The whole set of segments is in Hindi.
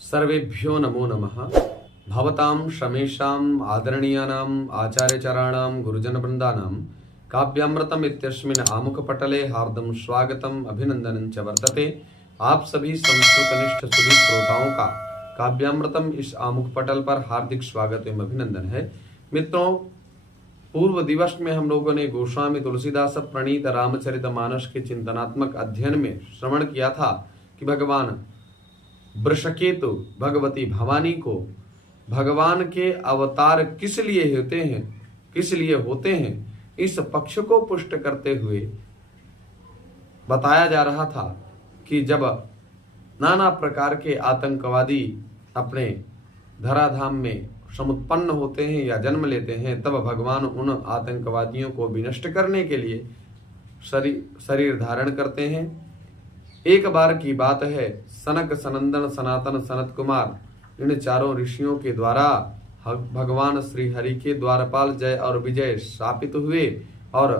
सर्वेभ्यो नमो नमः। भवतां शमेषाम् आदरणीयानाम् आचार्यचराणां गुरुजनवृन्दानां काव्यामृतम् इत्यस्मिन् आमुखपटले हार्दं स्वागतम् अभिनंदनं च वर्तते। आप सभी संस्कृतनिष्ठ सुधी श्रोताओं का काव्यामृतम इस आमुख पटल पर हार्दिक स्वागत एवं अभिनंदन है। मित्रों, पूर्व दिवस में हम लोगों ने गोस्वामी तुलसीदास प्रणीत रामचरितमानस के चिंतनात्मक अध्ययन में श्रवण किया था कि भगवान वृषकेतु भगवती भवानी को भगवान के अवतार किस लिए होते हैं, इस पक्ष को पुष्ट करते हुए बताया जा रहा था कि जब नाना प्रकार के आतंकवादी अपने धराधाम में समुत्पन्न होते हैं या जन्म लेते हैं, तब भगवान उन आतंकवादियों को विनष्ट करने के लिए शरीर धारण करते हैं। एक बार की बात है, सनक सनंदन सनातन सनत कुमार इन चारों ऋषियों के द्वारा भगवान श्री हरि के द्वारपाल जय और विजय स्थापित हुए और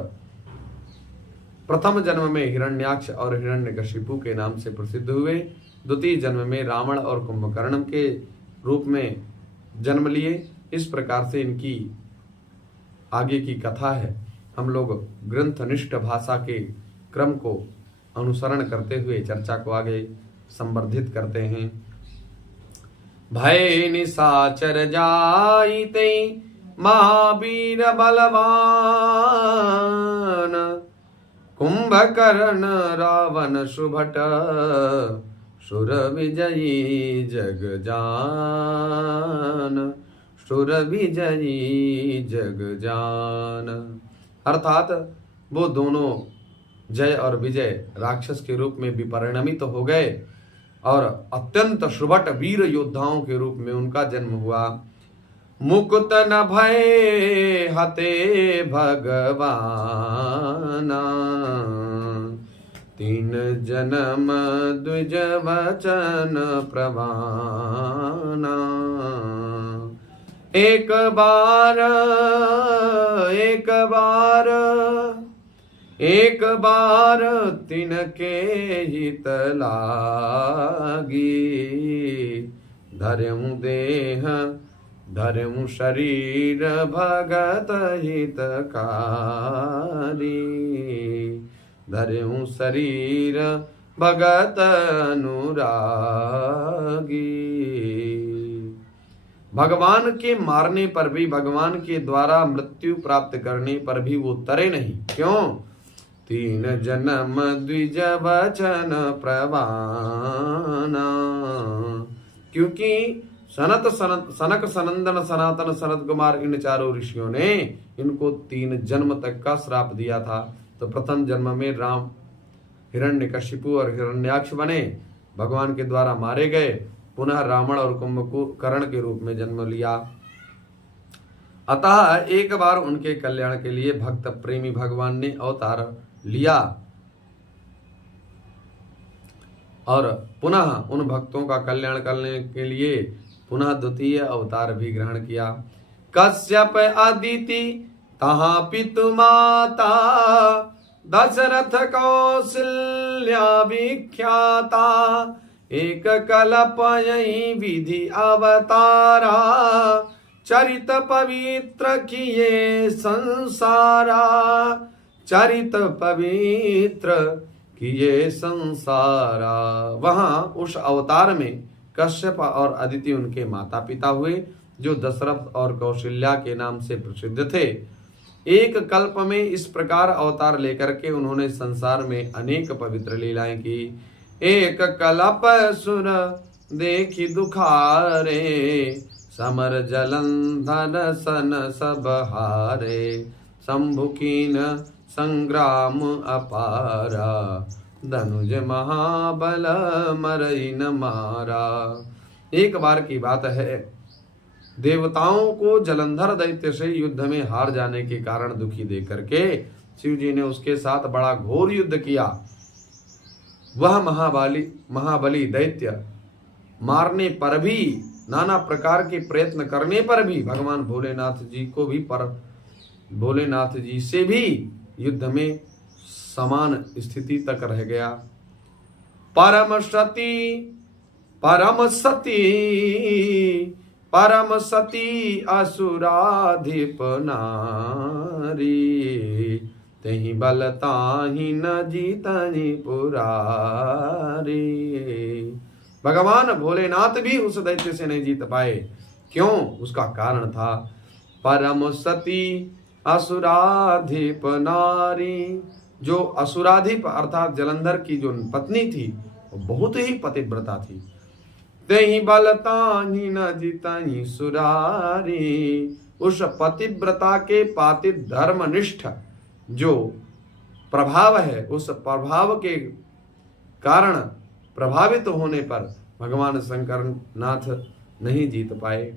प्रथम जन्म में हिरण्याक्ष और हिरण्यकशिपु के नाम से प्रसिद्ध हुए। द्वितीय जन्म में रावण और कुंभकर्ण के रूप में जन्म लिए। इस प्रकार से इनकी आगे की कथा है। हम लोग ग्रंथनिष्ठ भाषा के क्रम को अनुसरण करते हुए चर्चा को आगे संवर्धित करते हैं। भय निशाचर जाइते महावीर बलवान, कुंभकर्ण रावण सुभट सुर विजयी जग जान, सुर विजयी जग जान। अर्थात वो दोनों जय और विजय राक्षस के रूप में विपरिणमित हो गए और अत्यंत सुभट वीर योद्धाओं के रूप में उनका जन्म हुआ। मुकुत न भय हते भगवाना, तीन जन्म द्विज वचन प्रवाना। एक बार तिनके हित लागी, धर्म देह धर्म शरीर भगत हितकारी, धर्म शरीर भगत अनुरागी। भगवान के मारने पर भी, भगवान के द्वारा मृत्यु प्राप्त करने पर भी वो तरे नहीं। क्यों? तीन जन्म द्विज वचन प्रवाना, क्योंकि सनक सनंदन सनातन सनत कुमार इन चारों ऋषियों ने इनको 3 जन्म तक का श्राप दिया था। तो प्रथम जन्म में राम हिरण्यकशिपु और हिरण्याक्ष बने, भगवान के द्वारा मारे गए। पुनः रावण और कुंभकर्ण के रूप में जन्म लिया। अतः एक बार उनके कल्याण के लिए भक्त प्रेमी भगवान ने अवतार लिया और पुनः उन भक्तों का कल्याण करने के लिए पुनः द्वितीय अवतार भी ग्रहण किया। कश्यप अदिति तहा पितु माता, दशरथ कौशल्या विख्याता। एक कल्प यही विधि अवतारा, चरित पवित्र किए संसारा, चरित पवित्र किए संसारा। वहां उस अवतार में कश्यप और अदिति उनके माता पिता हुए, जो दशरथ और कौशल्या के नाम से प्रसिद्ध थे। एक कल्प में इस प्रकार अवतार लेकर के उन्होंने संसार में अनेक पवित्र लीलाएं की। एक कल्प सुर देखी दुखारे, समर जलंधर सन सब हारे। शंभुकीन संग्राम अपारा, धनुज महाबल मरई न मारा। एक बार की बात है, देवताओं को जलंधर दैत्य से युद्ध में हार जाने के कारण दुखी देख करके शिव जी ने उसके साथ बड़ा घोर युद्ध किया। वह महाबली दैत्य मारने पर भी, नाना प्रकार के प्रयत्न करने पर भी भगवान भोलेनाथ जी से भी युद्ध में समान स्थिति तक रह गया। परम सती परम सती असुराधिप नारी, तेहि बल ताहि न जीतहि पुरारी। भगवान भोलेनाथ भी उस दैत्य से नहीं जीत पाए। क्यों? उसका कारण था परम सती असुराधिप नारी। जो असुराधिप अर्थात जलंधर की जो पत्नी थी वो बहुत ही पतिव्रता थी। तेहि बल ताहि न जीतहि सुरारी। उस पतिव्रता के पाति धर्मनिष्ठ जो प्रभाव है, उस प्रभाव के कारण प्रभावित होने पर भगवान शंकर नाथ नहीं जीत पाए।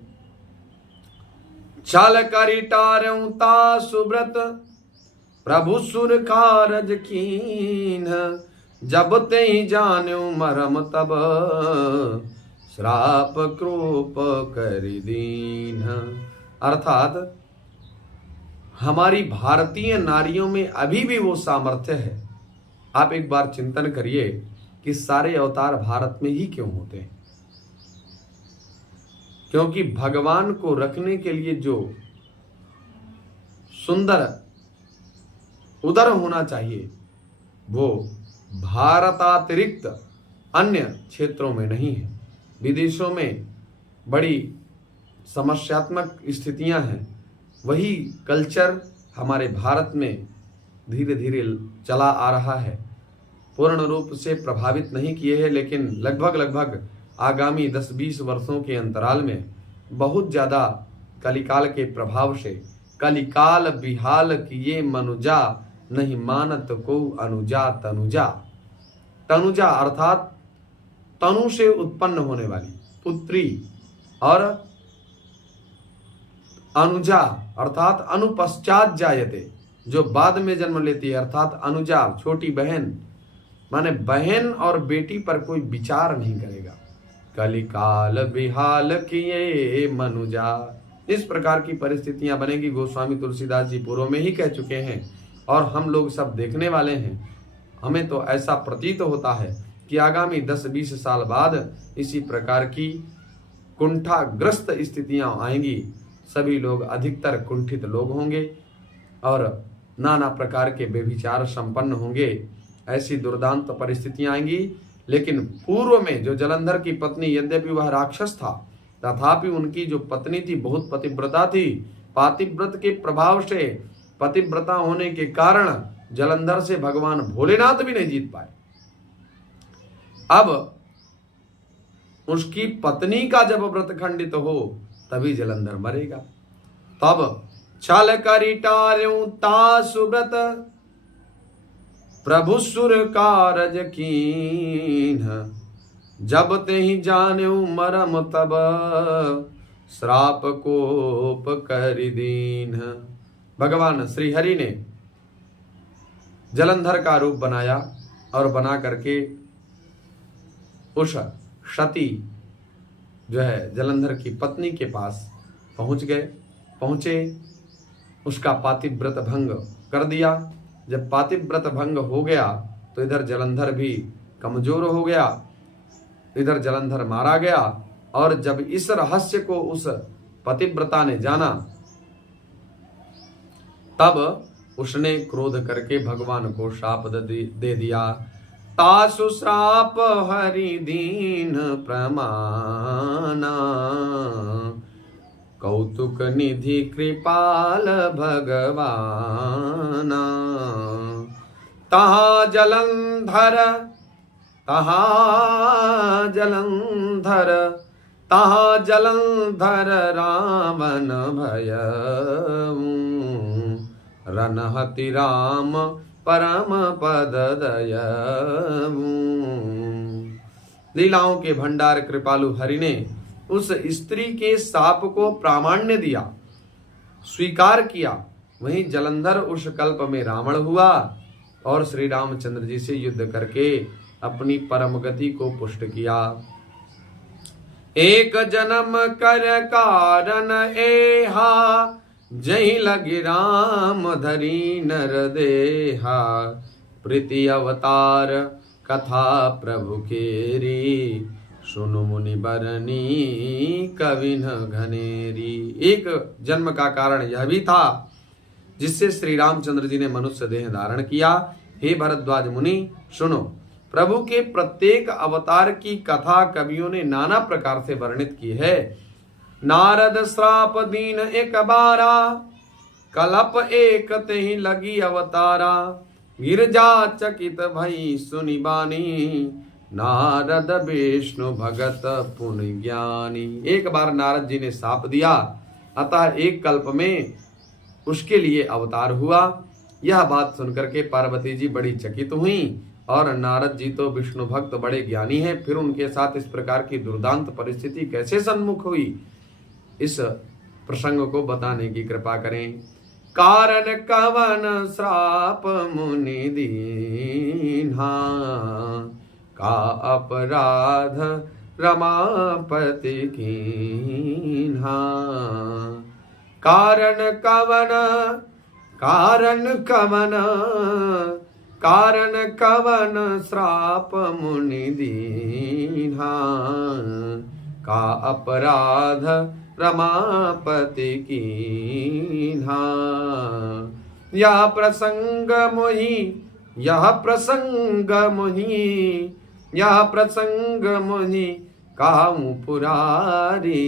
छल करि टारऊ ता सुब्रत प्रभु सुर कारज कीन, जब तेहि जान्यो मरम तब श्राप क्रूप करि दीन। अर्थात हमारी भारतीय नारियों में अभी भी वो सामर्थ्य है। आप एक बार चिंतन करिए कि सारे अवतार भारत में ही क्यों होते हैं? क्योंकि भगवान को रखने के लिए जो सुंदर उदर होना चाहिए वो भारतातिरिक्त अन्य क्षेत्रों में नहीं है। विदेशों में बड़ी समस्यात्मक स्थितियां हैं, वही कल्चर हमारे भारत में धीरे धीरे चला आ रहा है। पूर्ण रूप से प्रभावित नहीं किए हैं, लेकिन लगभग आगामी 10-20 वर्षों के अंतराल में बहुत ज़्यादा कलिकाल के प्रभाव से कलिकाल बिहाल किए मनुजा, नहीं मानत को अनुजा तनुजा। तनुजा अर्थात तनु से उत्पन्न होने वाली पुत्री, और अनुजा अर्थात अनुपश्चात जायते, जो बाद में जन्म लेती है, अर्थात अनुजा छोटी बहन, माने बहन और बेटी पर कोई विचार नहीं करेगा। कलिकाल बिहाल किए मनुजा, इस प्रकार की परिस्थितियां बनेगी। गोस्वामी तुलसीदास जी पूर्व में ही कह चुके हैं और हम लोग सब देखने वाले हैं। हमें तो ऐसा प्रतीत होता है कि आगामी 10-20 साल बाद इसी प्रकार की कुंठाग्रस्त स्थितियां आएंगी। सभी लोग अधिकतर कुंठित लोग होंगे और नाना प्रकार के व्यभिचार संपन्न होंगे। ऐसी दुर्दांत परिस्थितियां आएंगी। लेकिन पूर्व में जो जलंधर की पत्नी, यद्यपि वह राक्षस था, तथापि उनकी जो पत्नी थी बहुत पतिव्रता थी। पातिव्रत के प्रभाव से, पतिव्रता होने के कारण जलंधर से भगवान भोलेनाथ भी नहीं जीत पाए। अब उसकी पत्नी का जब व्रत खंडित हो तभी जलंधर मरेगा। तब छल करि टार्यू ता सुव्रत प्रभु सुर कारज कीन, जब तेहि जान्यो मरम तब श्राप कोप करि दीन। भगवान श्री हरि ने जलंधर का रूप बनाया और बना करके उस सती जो है जलंधर की पत्नी के पास पहुंचे, उसका पातिव्रत भंग कर दिया। जब पातिव्रत भंग हो गया तो इधर जलंधर भी कमजोर हो गया, इधर जलंधर मारा गया। और जब इस रहस्य को उस पतिव्रता ने जाना तब उसने क्रोध करके भगवान को श्राप दे दिया। तासु श्राप हरि दीन प्रमाना, कौतुक निधि कृपाल भगवाना। तहाँ जलंधर रावण भयऊ, रनहति राम परम पद दयऊ। लीलाओं के भंडार कृपालु हरि ने उस स्त्री के शाप को प्रामाण्य दिया, स्वीकार किया। वहीं जलंधर उस कल्प में रावण हुआ और श्री रामचंद्र जी से युद्ध करके अपनी परम गति को पुष्ट किया। एक जन्म कर कारण एहा, जही लगी राम धरी नर देहा। प्रीति अवतार कथा प्रभु केरी, सुनु मुनि बरनी कवि न घनेरी। एक जन्म का कारण यह भी था जिससे श्री रामचंद्र जी ने मनुष्य देह धारण किया। हे भरद्वाज मुनि सुनो, प्रभु के प्रत्येक अवतार की कथा कवियों ने नाना प्रकार से वर्णित की है। नारद श्राप दीन एक बारा, कलप एक तेहि लगी अवतारा। गिरजा चकित भई सुनि बानी, नारद विष्णु भगत पुनि ज्ञानी। एक बार नारद जी ने शाप दिया, अतः एक कल्प में उसके लिए अवतार हुआ। यह बात सुनकर के पार्वती जी बड़ी चकित हुई और नारद जी तो विष्णु भक्त बड़े ज्ञानी हैं, फिर उनके साथ इस प्रकार की दुर्दांत परिस्थिति कैसे सन्मुख हुई, इस प्रसंग को बताने की कृपा करें। कारण कवन श्राप मुनि दीन्हा, का अपराध रमापति कीन्हा। कारण कवन, कारण कवन, कारण कवन श्राप मुनि दीन्हा, का अपराध रमापति कीन्हा। यह प्रसंग मोहि, यह प्रसंग मोहि, यह प्रसंग मोहि कहूँ पुरारी।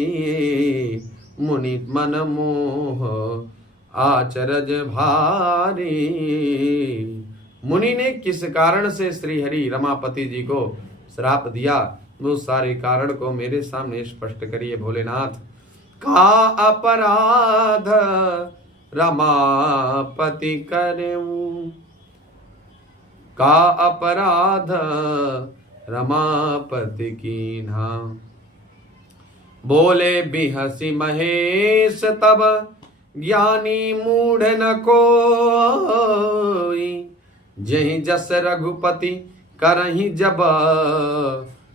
मुनि मन मोह आचरज भारी। मुनि ने किस कारण से श्री हरि रमापति जी को श्राप दिया, वो सारे कारण को मेरे सामने स्पष्ट करिए भोलेनाथ। का अपराध रमापति करें, का अपराध रमापति कीन्हा। बोले बिहसी महेश तब, ज्ञानी मूढ़ न कोई। जहि जस रघुपति करहि जब,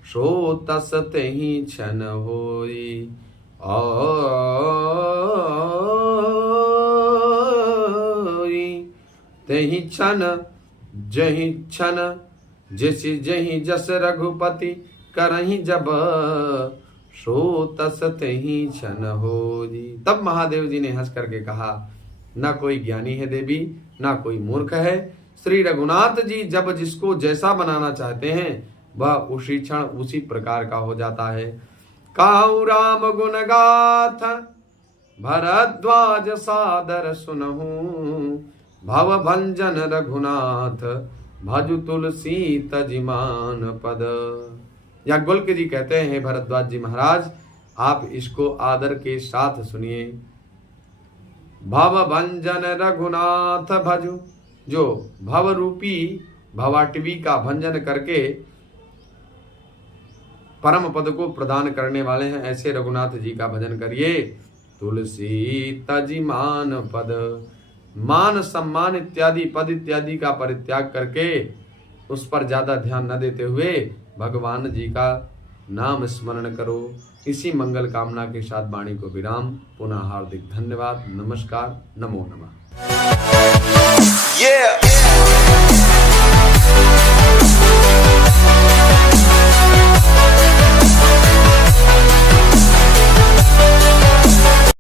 सो तस तेहि छन होई। तेहि छन जहि छन, जैसी जहि जस रघुपति करहि जब, सो तस तेहि छन होई। तब महादेव जी ने हंस करके कहा, ना कोई ज्ञानी है देवी, ना कोई मूर्ख है। श्री रघुनाथ जी जब जिसको जैसा बनाना चाहते हैं वह उसी क्षण उसी प्रकार का हो जाता है। काहू राम गुण गाथ, भरद्वाज सादर सुनहु। भव भंजन रघुनाथ, भजु तुलसी तजिमान पद। या गोल्क जी कहते हैं, भरद्वाज जी महाराज आप इसको आदर के साथ सुनिए। भव भंजन रघुनाथ भजु, जो भव रूपी भवाटवी का भंजन करके परम पद को प्रदान करने वाले हैं, ऐसे रघुनाथ जी का भजन करिए। तुलसी तजिमान पद, मान सम्मान इत्यादि पद इत्यादि का परित्याग करके उस पर ज्यादा ध्यान न देते हुए भगवान जी का नाम स्मरण करो। इसी मंगल कामना के साथ वाणी को विराम। पुनः हार्दिक धन्यवाद। नमस्कार। नमो नमः।